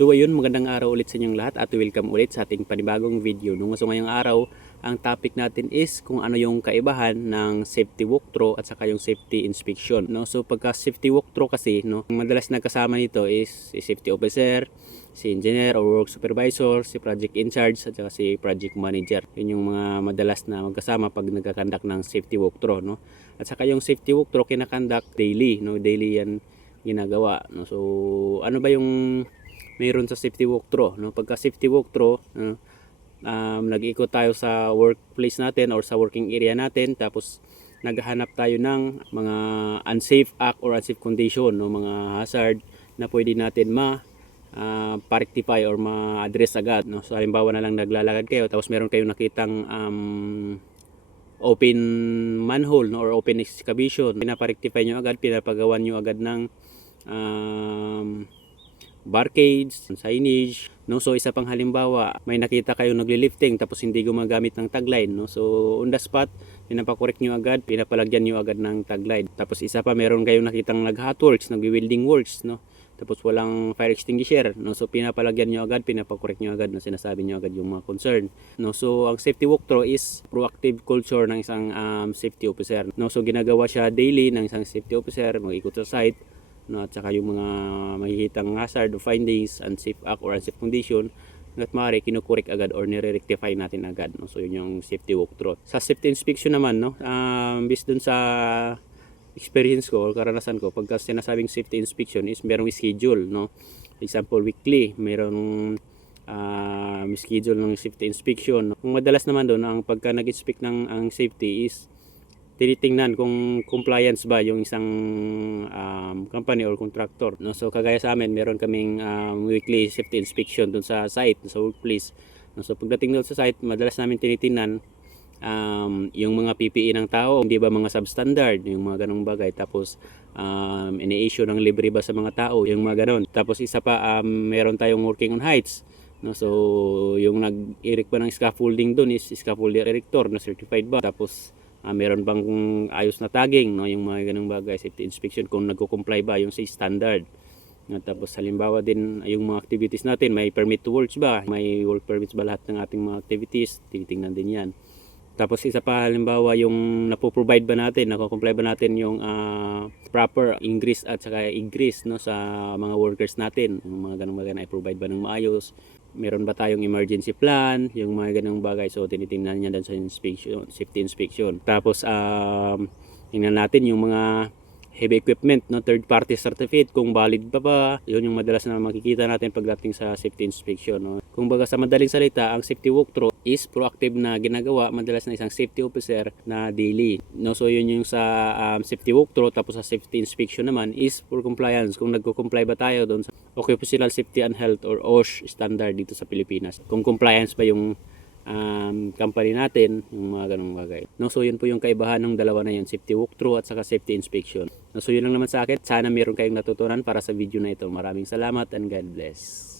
So ayun, magandang araw ulit sa inyong lahat at welcome ulit sa ating panibagong video. So ngayong araw, ang topic natin is kung ano yung kaibahan ng safety walkthrough at saka yung safety inspection. So pagka safety walkthrough kasi, madalas nagkasama nito is si safety officer, si engineer or work supervisor, si project in charge at saka si project manager. Yun yung mga madalas na magkasama pag nagkakandak ng safety walkthrough. At saka yung safety walkthrough kinakandak daily. Daily yan ginagawa. So ano ba yung mayroon sa safety walkthrough? Pagka safety walkthrough, nag-ikot tayo sa workplace natin or sa working area natin, tapos naghahanap tayo ng mga unsafe act or unsafe condition, mga hazard na pwede natin pa-rectify or ma-address agad. So halimbawa na lang naglalakad kayo tapos meron kayong nakitang open manhole or open excavation, pinapa-rectify nyo agad, pinapagawan nyo agad ng barricades, signage. So isa pang halimbawa, may nakita kayong nagli-lifting tapos hindi gumagamit ng tagline. So on the spot, pinapakorek nyo agad, pinapalagyan nyo agad ng tagline. Tapos isa pa, meron kayong nakitang nag-hot works, nag-welding works, tapos walang fire extinguisher, so pinapalagyan nyo agad, pinapakorek nyo agad, sinasabi nyo agad yung mga concern. So ang safety walkthrough is proactive culture ng isang safety officer. So ginagawa siya daily ng isang safety officer, mag-ikot sa site, at saka yung mga makikitang hazard o findings, unsafe act or unsafe condition, at maaari kinukorek agad or nire-rectify natin agad. So yun yung safety walkthrough. Sa safety inspection naman, based dun sa experience ko or karanasan ko, pagka sinasabing safety inspection is merong schedule. Example, weekly, merong schedule ng safety inspection. Kung madalas naman doon, ang pagka nag-inspect ng ang safety is tinitingnan kung compliance ba yung isang company or contractor. So kagaya sa amin, meron kaming weekly safety inspection dun sa site, sa workplace. So pagdating doon sa site, madalas namin tinitingnan yung mga PPE ng tao, hindi ba mga substandard, yung mga ganong bagay. Tapos ini-issue ng libre ba sa mga tao, yung mga ganon. Tapos isa pa, meron tayong working on heights. So yung nag-erect ba ng scaffolding doon is scaffolder erector na certified ba. Tapos meron bang ayos na tagging, yung mga ganung bagay, safety inspection, kung nagko-comply ba yung sa standard. Tapos halimbawa din yung mga activities natin, may permit to works ba, may work permits ba lahat ng ating mga activities, tinitingnan din yan. Tapos isa pa, halimbawa yung napoprovide ba natin, nako-comply ba natin yung proper ingress at saka egress sa mga workers natin, yung mga ganung bagay na i-provide ba ng maayos. Meron ba tayong emergency plan, yung mga ganung bagay. So tinitingnan niya din sa inspection, safety inspection. Tapos tingnan natin yung mga heavy equipment, third party certificate, kung valid ba. Yun yung madalas na makikita natin pagdating sa safety inspection. Kung baga sa madaling salita, ang safety walkthrough is proactive na ginagawa madalas na isang safety officer na daily. So yun yung sa safety walkthrough. Tapos sa safety inspection naman is for compliance, kung nagko-comply ba tayo doon sa Occupational Safety and Health or OSH standard dito sa Pilipinas, kung compliance ba yung company natin, yung mga ganung bagay. So yun po yung kaibahan ng dalawa na yun, safety walkthrough at saka safety inspection. So yun lang naman sa akin. Sana meron kayong natutunan para sa video na ito. Maraming salamat and God bless.